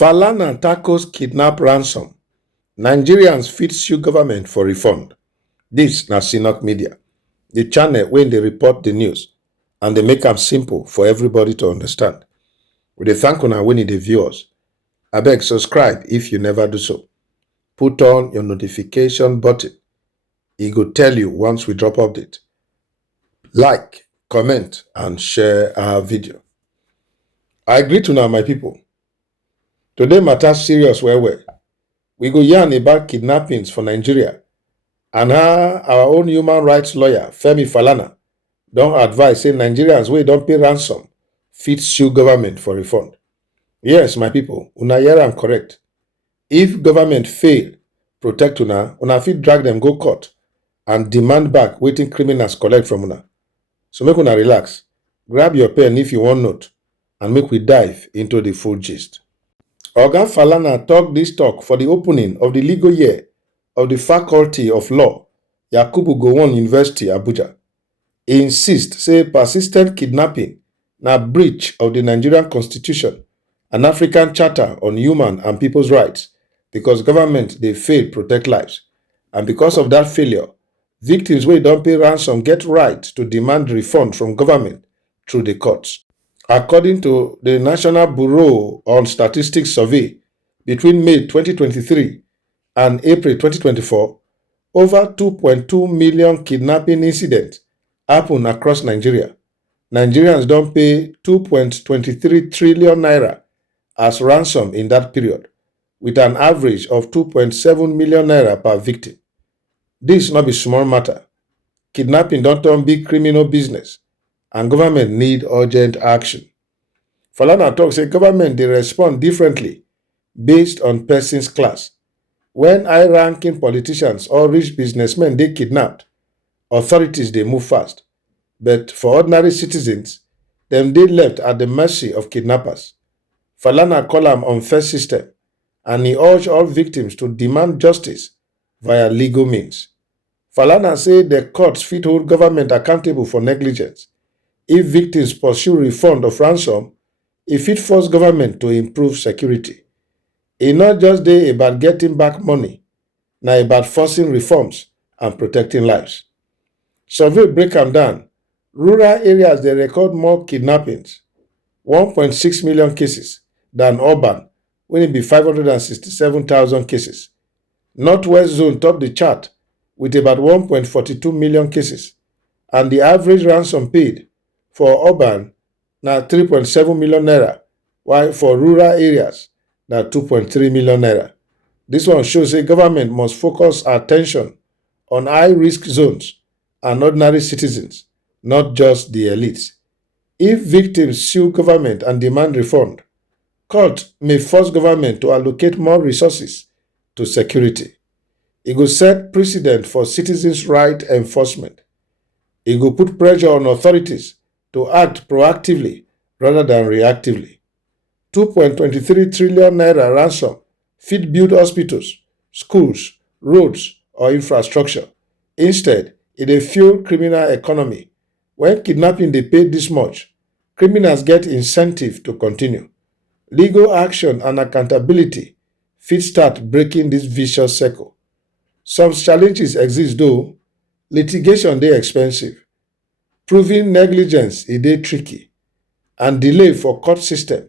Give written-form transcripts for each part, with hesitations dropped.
Falana tackles kidnap ransom. Nigerians fit sue government for refund. This na CenokMedia, the channel wey dey report the news and dey make am simple for everybody to understand. We dey thank una when dey view us. Abeg subscribe if you never do so. Put on your notification button. E go tell you once we drop update. Like, comment and share our video. I greet una my people. Today matter serious well well. We go yarn about kidnappings for Nigeria and how our own human rights lawyer Femi Falana don advise say Nigerians wey don pay ransom fit sue government for refund. Yes, my people, una hear am correct. If government fail protect una, una fit drag them go court and demand back wetin criminals collect from una. So make una relax, grab your pen if you want note, and make we dive into the full gist. Oga Falana talk this talk for the opening of the legal year of the Faculty of Law, Yakubu Gowon University, Abuja. He insist say persistent kidnapping na breach of the Nigerian Constitution and African Charter on Human and People's Rights because government dey fail protect lives. And because of that failure, victims wey don pay ransom get right to demand refund from government through the courts. According to the National Bureau on Statistics survey, between May 2023 and April 2024, over 2.2 million kidnapping incidents happen across Nigeria. Nigerians don pay 2.23 trillion naira as ransom in that period, with an average of 2.7 million naira per victim. This no be small matter. Kidnapping don turn big criminal business, and government need urgent action. Falana talk say government dey respond differently based on person's class. When high-ranking politicians or rich businessmen dey kidnapped, authorities dey move fast. But for ordinary citizens, dem dey left at the mercy of kidnappers. Falana call am unfair system, and he urge all victims to demand justice via legal means. Falana say the courts fit hold government accountable for negligence. If victims pursue refund of ransom, e fit force government to improve security. E not just dey about getting back money, na about forcing reforms and protecting lives. Survey break am down. Rural areas dey record more kidnappings, 1.6 million cases, than urban, wey be 567,000 cases. Northwest zone top the chart with about 1.42 million cases, and the average ransom paid for urban na 3.7 million naira, while for rural areas na 2.3 million naira. This one shows say government must focus attention on high-risk zones and ordinary citizens, not just the elites. If victims sue government and demand refund, court may force government to allocate more resources to security. E go set precedent for citizens' right enforcement. E go put pressure on authorities to act proactively rather than reactively. 2.23 trillion naira ransom fit build hospitals, schools, roads, or infrastructure. Instead, e dey fuel criminal economy. When kidnapping dey pay this much, criminals get incentive to continue. Legal action and accountability fit start breaking this vicious circle. Some challenges exist though. Litigation dey expensive. Proving negligence e dey tricky, and delay for court system.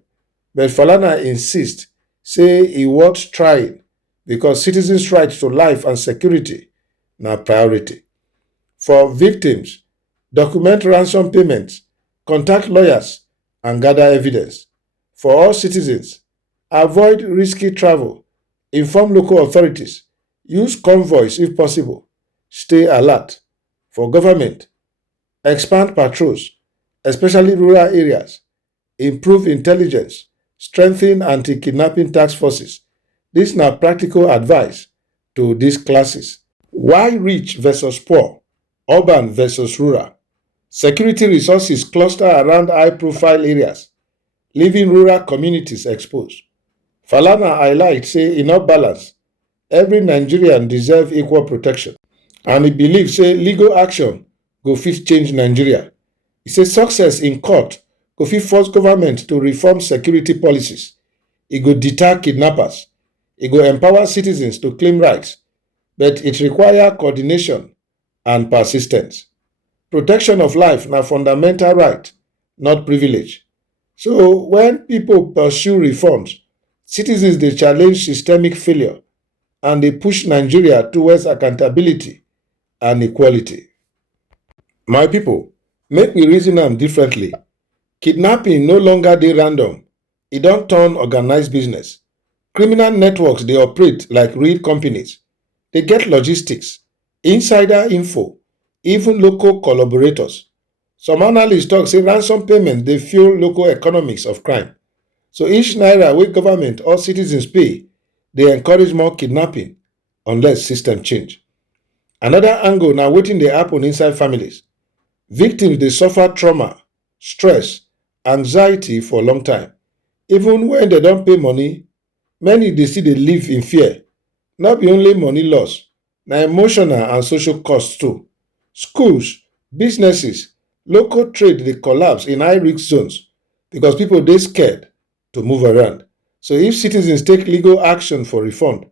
But Falana insists say e worth trying because citizens' right to life and security na priority. For victims, document ransom payments, contact lawyers, and gather evidence. For all citizens, avoid risky travel, inform local authorities, use convoys if possible, stay alert. For government, expand patrols, especially rural areas, improve intelligence, strengthen anti-kidnapping task forces. This na practical advice to these classes. Why rich versus poor, urban versus rural? Security resources cluster around high-profile areas, leaving rural communities exposed. Falana highlight say e no balance. Every Nigerian deserve equal protection, and he believes say legal action go fit change Nigeria. He say success in court go fit force government to reform security policies. e go deter kidnappers, e go empower citizens to claim rights, but it require coordination and persistence. Protection of life na fundamental right, not privilege. So when people pursue reforms, citizens dey challenge systemic failure and dey push Nigeria towards accountability and equality. My people, make we reason am differently. Kidnapping no longer dey random. E don turn organized business. Criminal networks dey operate like real companies. They get logistics, insider info, even local collaborators. Some analysts talk say ransom payment dey fuel local economics of crime. So each naira wey government or citizens pay dey encourage more kidnapping unless system change. Another angle na wetin dey happen inside families. Victims dey suffer trauma, stress, anxiety for long time. Even when dem don pay money, many dey still dey live in fear. No be only money loss, na emotional and social cost too. Schools, businesses, local trade dey collapse in high-risk zones because people dey scared to move around. So if citizens take legal action for refund,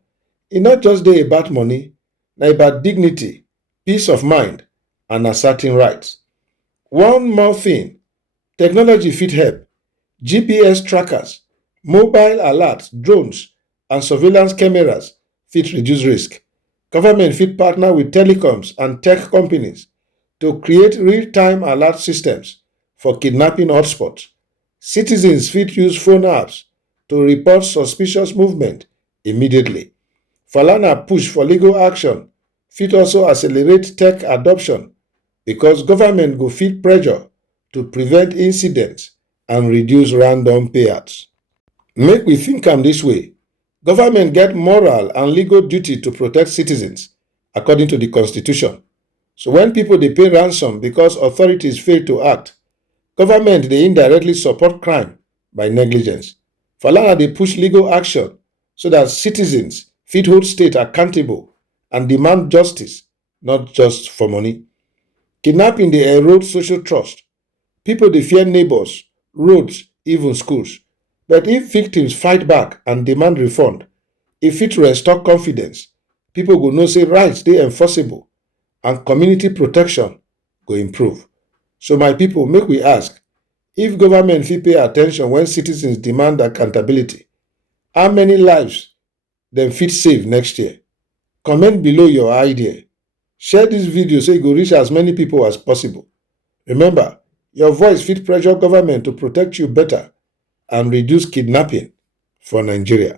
e not just dey about money, na about dignity, peace of mind, and asserting rights. One more thing, technology fit help. GPS trackers, mobile alerts, drones, and surveillance cameras fit reduce risk. Government fit partner with telecoms and tech companies to create real-time alert systems for kidnapping hotspots. Citizens fit use phone apps to report suspicious movement immediately. Falana push for legal action fit also accelerate tech adoption because government go fit pressure to prevent incidents and reduce random payouts. Make we think am this way. Government get moral and legal duty to protect citizens according to the Constitution. So when people dey pay ransom because authorities fail to act, government dey indirectly support crime by negligence. Falana dey push legal action so that citizens fit hold state accountable and demand justice, not just for money. Kidnapping dey erode social trust. People dey fear neighbors, roads, even schools. But if victims fight back and demand refund, e fit restore confidence. People go know say rights dey enforceable and community protection go improve. So my people, make we ask, if government fit pay attention when citizens demand accountability, how many lives dem fit save next year? Comment below your idea. Share this video so e go reach as many people as possible. Remember, your voice fit pressure government to protect you better and reduce kidnapping for Nigeria.